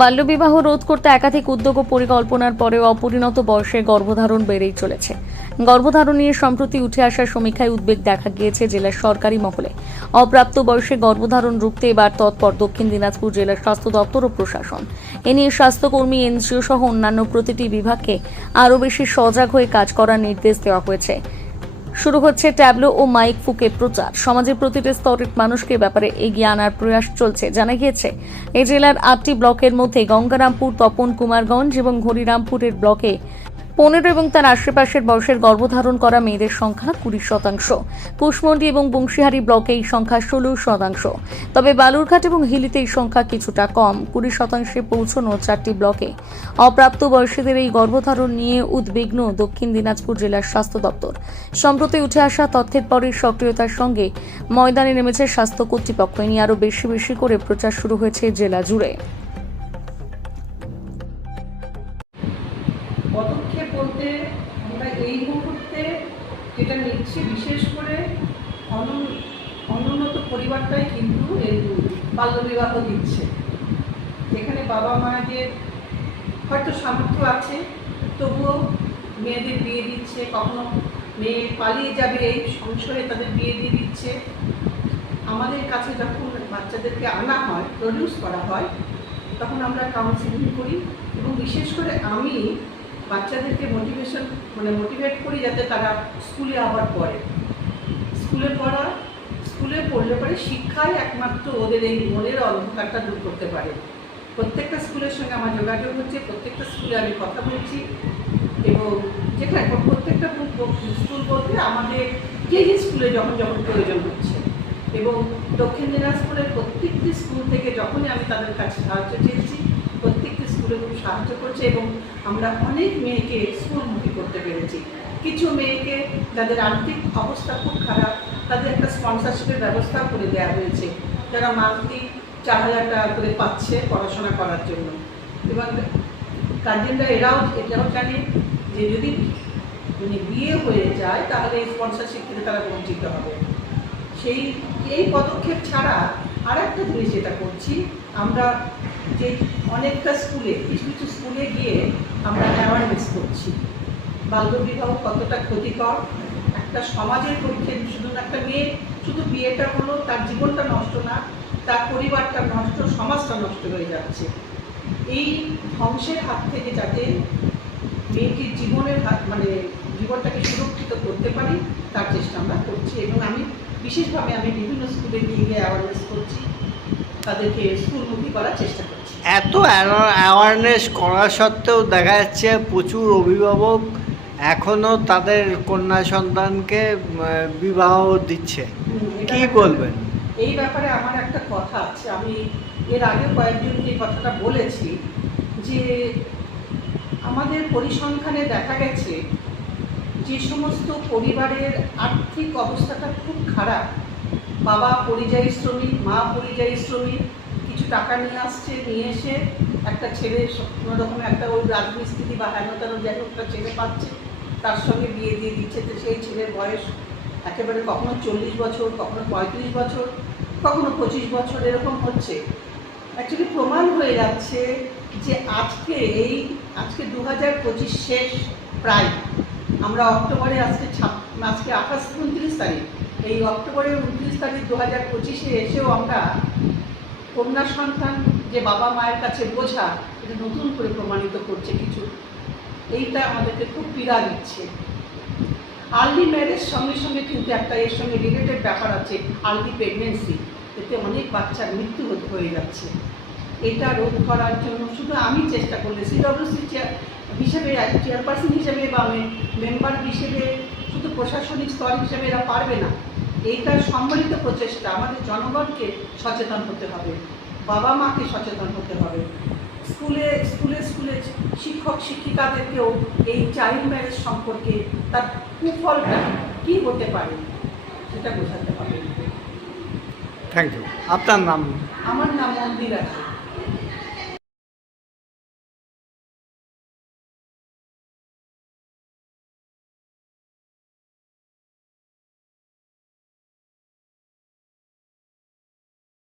বাল্যবিবাহ রোধ করতে একাধিক উদ্যোগ ও পরিকল্পনার পরেও অপরিণত বয়সে গর্ভধারণ বেড়েই চলেছে। গর্ভধারণ নিয়ে সম্প্রতি উঠে আসা সমীক্ষায় উদ্বেগ দেখা গিয়েছে জেলার সরকারি মহলে। অপ্রাপ্ত বয়সে গর্ভধারণ রুখতে এবার তৎপর দক্ষিণ দিনাজপুর জেলার স্বাস্থ্য দপ্তর ও প্রশাসন। এ নিয়ে স্বাস্থ্যকর্মী, এনজিও সহ অন্যান্য প্রতিটি বিভাগকে আরও বেশি সজাগ হয়ে কাজ করার নির্দেশ দেওয়া হয়েছে। শুরু হচ্ছে ট্যাবলো ও মাইক ফুকে প্রচার। সমাজের প্রতিটি স্তরের মানুষকে ব্যাপারে এগিয়ে আনার প্রয়াস চলছে, জানা গিয়েছে। এই জেলার আটটি ব্লকের মধ্যে গঙ্গারামপুর, তপন কুমারগঞ্জ এবং হরিরামপুরের ব্লকে পনেরো এবং তার আশেপাশের বয়সের গর্ভধারণ করা মেয়েদের সংখ্যা কুড়ি শতাংশ। কুশমন্ডি এবং বংশীহারি ব্লকে এই সংখ্যা ষোলো শতাংশ। তবে বালুরঘাট এবং হিলিতে এই সংখ্যা কিছুটা কম। কুড়ি শতাংশে পৌঁছানো চারটি ব্লকে। অপ্রাপ্ত বয়সীদের এই গর্ভধারণ নিয়ে উদ্বিগ্ন দক্ষিণ দিনাজপুর জেলার স্বাস্থ্য দপ্তর। সম্প্রতি উঠে আসা তথ্যের পরে সক্রিয়তার সঙ্গে ময়দানে নেমেছে স্বাস্থ্য কর্তৃপক্ষ। নিয়ে আরও বেশি বেশি করে প্রচার শুরু হয়েছে জেলা জুড়ে। বলতে আমরা এই মুহূর্তে যেটা নিচ্ছি বিশেষ করে অনু- অনুন্নত পরিবারটাই কিন্তু এই বাল্যবিবাহ দিচ্ছে। যেখানে বাবা মায়েদের হয়তো সামর্থ্য আছে, তবুও মেয়েদের বিয়ে দিচ্ছে, কখনো মেয়ে পালিয়ে যাবে এই সংসারে তাদের বিয়ে দিয়ে দিচ্ছে। আমাদের কাছে যখন বাচ্চাদেরকে আনা হয় প্রডিউস করা হয়, তখন আমরা কাউন্সিলিং করি এবং বিশেষ করে আমি বাচ্চাদেরকে মোটিভেশন মানে মোটিভেট করি যাতে তারা স্কুলে আবার পড়ে। স্কুলে পড়া স্কুলে পড়লে পরে শিক্ষাই একমাত্র ওদের এই মনের অন্ধকারটা দূর করতে পারে। প্রত্যেকটা স্কুলের সঙ্গে আমার যোগাযোগ হচ্ছে, প্রত্যেকটা স্কুলে আমি কথা বলছি এবং যেখানে প্রত্যেকটা স্কুল বলতে আমাদের যে যে স্কুলে যখন যখন প্রয়োজন হচ্ছে এবং দক্ষিণ দিনাজপুরের প্রত্যেকটি স্কুল থেকে যখনই আমি তাদের কাছে সাহায্য চেয়েছি খুব সাহায্য করছে এবং আমরা অনেক মেয়েকে স্কুলমুখী করতে পেরেছি। কিছু মেয়েকে যাদের আর্থিক অবস্থা খুব খারাপ, তাদের একটা স্পন্সরশিপের ব্যবস্থা করে দেওয়া হয়েছে। যারা মান্থলি চার হাজার টাকা করে পাচ্ছে পড়াশোনা করার জন্য। এবং গার্জেনরা এরাও এটাও জানে যে যদি মানে বিয়ে হয়ে যায়, তাহলে স্পন্সরশিপ থেকে তারা বঞ্চিত হবে। সেই, এই পদক্ষেপ ছাড়া আর একটা জিনিস যেটা করছি, আমরা যে অনেকটা স্কুলে, কিছু কিছু স্কুলে গিয়ে আমরা অ্যাওয়ারনেস করছি। বাল্যবিবাহ কতটা ক্ষতিকর, একটা সমাজের পক্ষে শুধু একটা মেয়ে, শুধু বিয়েটা হলো, তার জীবনটা নষ্ট না, তার পরিবারটা নষ্ট, সমাজটা নষ্ট হয়ে যাচ্ছে। এই ধ্বংসের হাত থেকে যাতে মেয়েটির জীবনের হাত মানে জীবনটাকে সুরক্ষিত করতে পারি, তার চেষ্টা আমরা করছি। এবং আমি বিশেষভাবে আমি বিভিন্ন স্কুলে নিয়ে গিয়ে অ্যাওয়ারনেস করছি তাদেরকে স্কুলমুখী করার চেষ্টা করছি। এত অ্যাওয়ারনেস করা সত্ত্বেও দেখা যাচ্ছে প্রচুর অভিভাবক এখনও তাদের কন্যা সন্তানকে বিবাহ দিচ্ছে। কি বলবেন? এই ব্যাপারে আমার একটা কথা আছে। আমি এর আগে কয়েকজনকে এই কথাটা বলেছি যে আমাদের পরিসংখ্যানে দেখা গেছে যে সমস্ত পরিবারের আর্থিক অবস্থাটা খুব খারাপ, বাবা পরিযায়ী শ্রমিক, মা পরিযায়ী শ্রমিক, কিছু টাকা নিয়ে আসছে, নিয়ে এসে একটা ছেলে, কোনো রকম একটা ওই রাজমিস্ত্রি বা হেন তেন যাই হোক, একটা ছেলে পাচ্ছে, তার সঙ্গে বিয়ে দিয়ে দিচ্ছে। তো সেই ছেলের বয়স একেবারে কখনো চল্লিশ বছর, কখনো পঁয়ত্রিশ বছর, কখনো পঁচিশ বছর, এরকম হচ্ছে। অ্যাকচুয়ালি প্রমাণ হয়ে যাচ্ছে যে আজকে এই, আজকে দু হাজার পঁচিশ শেষ, প্রায়। আমরা অক্টোবরে আজকে আজকে আঠাশ, উনত্রিশ তারিখ। এই অক্টোবরের উনত্রিশ তারিখ দু হাজার পঁচিশে এসেও আমরা কন্যা সন্তান যে বাবা মায়ের কাছে বোঝা, এটা নতুন করে প্রমাণিত করছে কিছু। এইটা আমাদেরকে খুব পীড়া দিচ্ছে। আর্লি ম্যারেজ সঙ্গে সঙ্গে কিন্তু একটা এর সঙ্গে রিলেটেড ব্যাপার আছে, আর্লি প্রেগনেন্সি। এতে অনেক বাচ্চার মৃত্যু হয়ে যাচ্ছে। এটা রোধ করার জন্য। শুধু আমি চেষ্টা করলে সিডব্লিউসি হিসেবে চেয়ারপারসন হিসেবে বা মেম্বার হিসেবে শুধু প্রশাসনিক স্তর হিসেবে এরা পারবে না। এইটার সম্মিলিত প্রচেষ্টা আমাদের জনগণকে সচেতন হতে হবে বাবা মাকে সচেতন হতে হবে। স্কুলে স্কুলে স্কুলে শিক্ষক শিক্ষিকাদেরকেও এই চাইল্ড ম্যারেজ সম্পর্কে তার কুফলটা কী হতে পারে সেটা বোঝাতে হবে। থ্যাংক ইউ আপনার নাম? আমার নাম মন্দির আছে